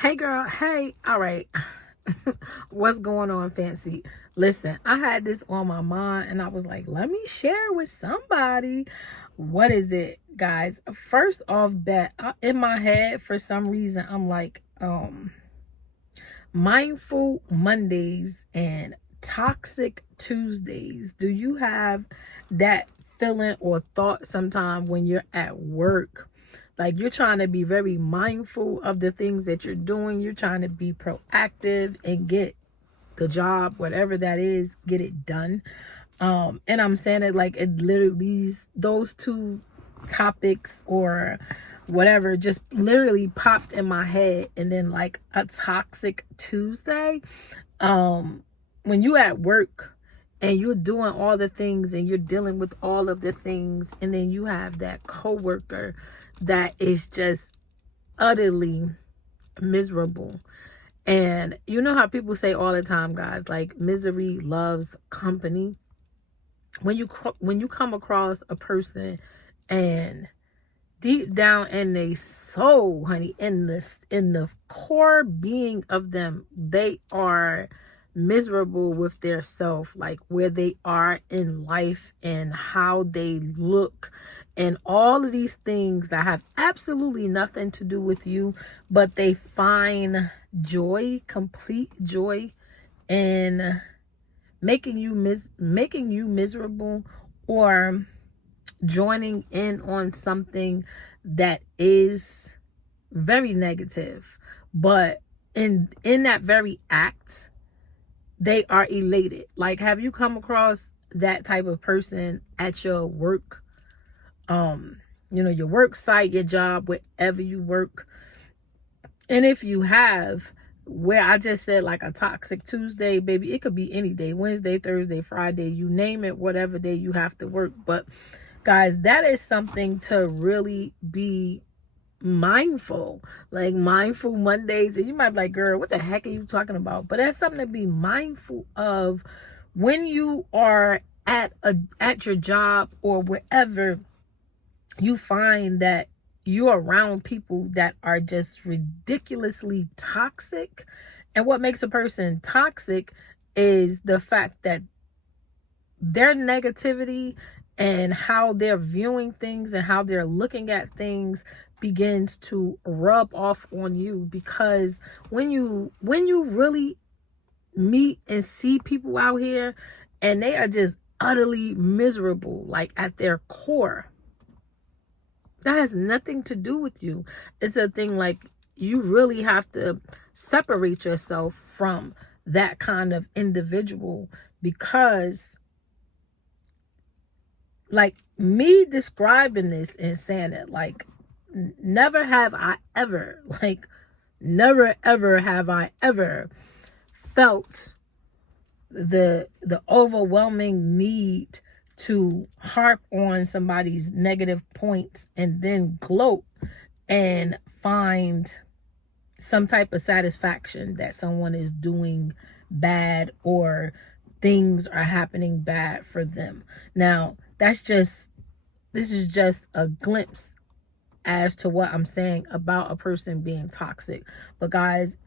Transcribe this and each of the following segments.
Hey girl, hey, all right. What's going on, Fancy? Listen, I had this on my mind and I was like, let me share with somebody. What is it, guys? First off, in my head, for some reason, I'm like, mindful Mondays and toxic Tuesdays. Do you have that feeling or thought sometime when you're at work? Like you're trying to be very mindful of the things that you're doing. You're trying to be proactive and get the job, whatever that is, get it done. And I'm saying it like it literally, those two topics or whatever just literally popped in my head. And then like a toxic Tuesday, when you at work and you're doing all the things and you're dealing with all of the things, and then you have that coworker that is just utterly miserable. And you know how people say all the time, guys, like misery loves company. When you come across a person and deep down in their soul, honey, in the core being of them, they are miserable with their self, like where they are in life and how they look and all of these things that have absolutely nothing to do with you, but they find joy, complete joy, in making you miserable, or joining in on something that is very negative, but in that very act they are elated. Like, have you come across that type of person at your work, your work site, your job, wherever you work? And if you have, where I just said like a toxic Tuesday, baby, it could be any day, Wednesday, Thursday, Friday, you name it, whatever day you have to work. But guys, that is something to really be mindful. Like mindful Mondays. And you might be like, girl, what the heck are you talking about? But that's something to be mindful of when you are at your job or wherever you find that you're around people that are just ridiculously toxic. And what makes a person toxic is the fact that their negativity and how they're viewing things and how they're looking at things begins to rub off on you. Because when you really meet and see people out here and they are just utterly miserable, like at their core, that has nothing to do with you. It's a thing like you really have to separate yourself from that kind of individual. Because like me describing this and saying it, like never have I ever, like never ever have I ever felt the overwhelming need to harp on somebody's negative points and then gloat and find some type of satisfaction that someone is doing bad or things are happening bad for them. Now, this is just a glimpse as to what I'm saying about a person being toxic. But guys,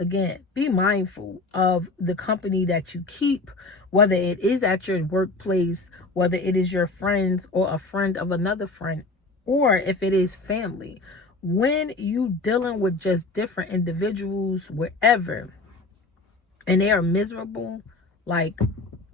again, be mindful of the company that you keep, whether it is at your workplace, whether it is your friends or a friend of another friend, or if it is family. When you dealing with just different individuals wherever and they are miserable, like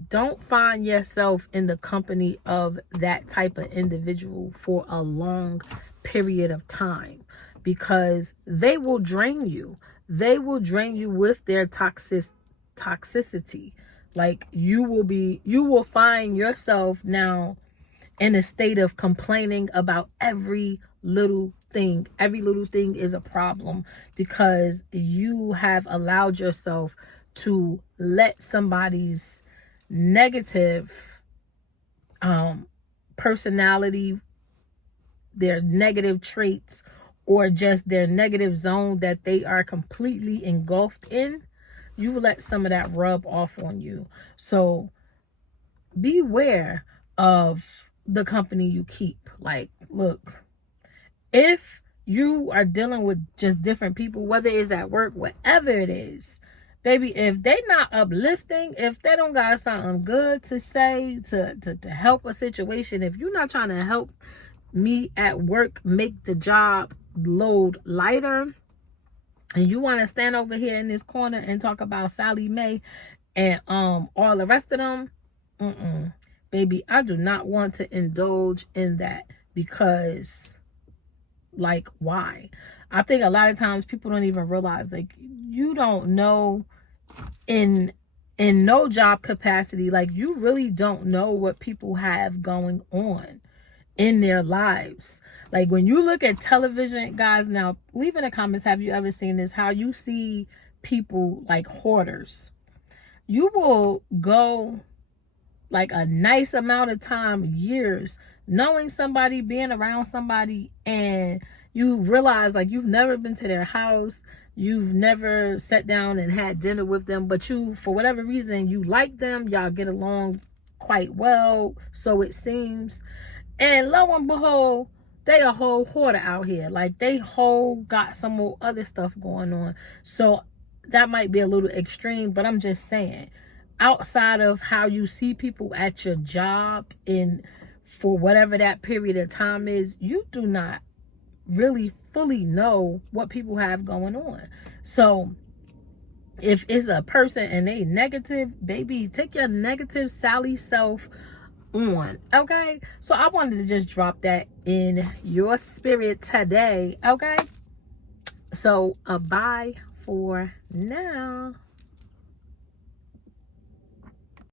don't find yourself in the company of that type of individual for a long period of time, because they will drain you. They will drain you with their toxicity. Like you will find yourself now in a state of complaining about every little thing. Every little thing is a problem because you have allowed yourself to let somebody's negative personality, their negative traits, or just their negative zone that they are completely engulfed in, you let some of that rub off on you. So beware of the company you keep. Like, look, if you are dealing with just different people, whether it's at work, whatever it is. Baby, if they not uplifting, if they don't got something good to say to help a situation, if you're not trying to help me at work make the job load lighter, and you want to stand over here in this corner and talk about Sally Mae and all the rest of them, baby, I do not want to indulge in that, because like, why? I think a lot of times people don't even realize, like, you don't know in no job capacity, like, you really don't know what people have going on in their lives. Like, when you look at television, guys, now leave in the comments, have you ever seen this, how you see people like hoarders? You will go like a nice amount of time, years, knowing somebody, being around somebody, and you realize, like, you've never been to their house, you've never sat down and had dinner with them, but you, for whatever reason, you like them, y'all get along quite well, so it seems, and lo and behold, they a whole hoarder out here. Like, they whole got some more other stuff going on. So that might be a little extreme, but I'm just saying, outside of how you see people at your job in for whatever that period of time is, you do not really fully know what people have going on. So if it's a person and they negative, baby, take your negative Sally self on. Okay, so I wanted to just drop that in your spirit today. Okay, so bye for now.